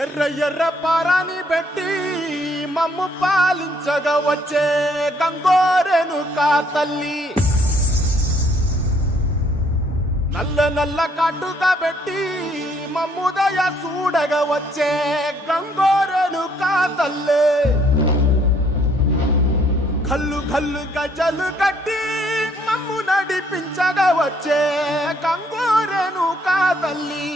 ఎర్ర ఎర్ర పారాని పెట్టి మమ్ము పాలించగా వచ్చే గంగోరెను కా తల్లి, నల్ల నల్ల కాటుగా పెట్టి మమ్ముదయ చూడగా వచ్చే గంగోరెను కా తల్లి, కల్లు కల్లు గజలు కట్టి మమ్ము నడిపించగా వచ్చే గంగోరెను కా తల్లి.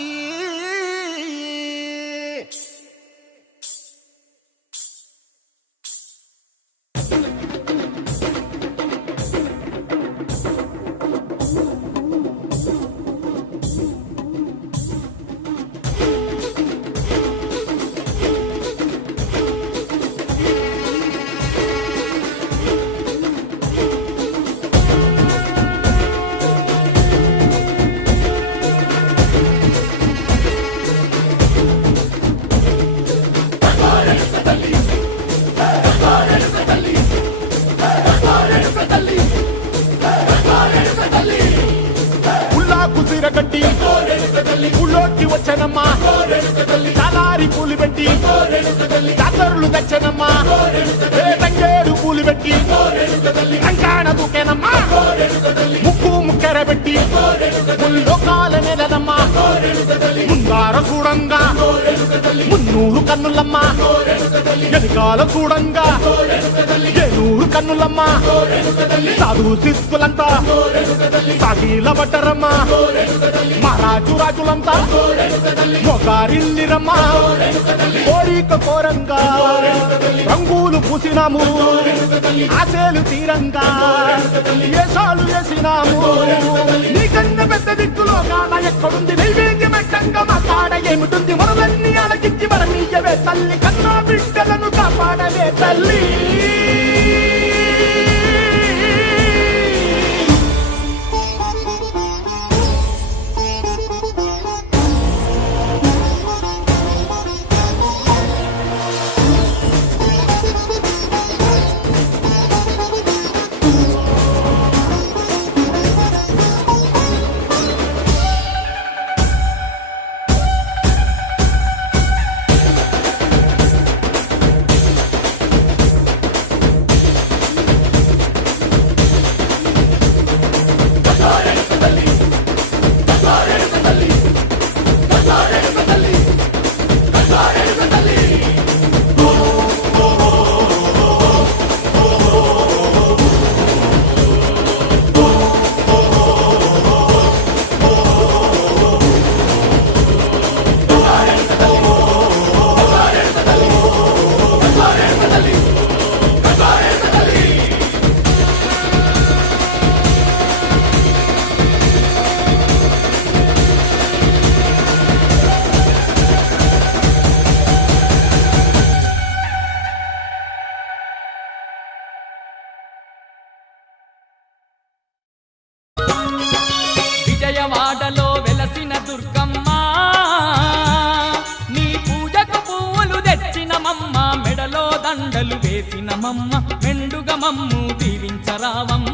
కట్టి ఊళ్ళోకి వచ్చనమ్మా, చాలారి పూలు పెట్టి జాతరులు తెచ్చనమ్మా, తంగేడు పూలు పెట్టి కంకాణ దూకేనమ్మా, ముక్కు ముక్కెర పెట్టి ముల్లోకాల నెలనమ్మా, ముందార చూడంగా మున్నూరు కన్నులమ్మా, ఎనకాల చూడంగా ఏనూరు కన్నులమ్మా, సాధు శిస్తులంతా సాగిల పట్టరమ్మా, మహారాజు రాజులంతా మొగారిల్లిరమ్మా, కోరిక కోరంగా రంగులు పూసినాము, ఆశలు తీరంగా ఏషాలు వేసినాము, నీకన్నా పెద్ద దిక్కులో కాన ఎక్కడుంది నైవేద్యమెట్టంగా మా కాడ ఏమిటుంది, మనలన్నీ అలకించి మరమీయవే తల్లి, కన్నా బిడ్డలను కాపాడవే తల్లి. విజయవాడలో వెలసిన దుర్గమ్మ, నీ పూజకు పువ్వులు తెచ్చినమమ్మ, మెడలో దండలు వేసినమమ్మ, మెండుగ మమ్ము దీవించరావమ్మ.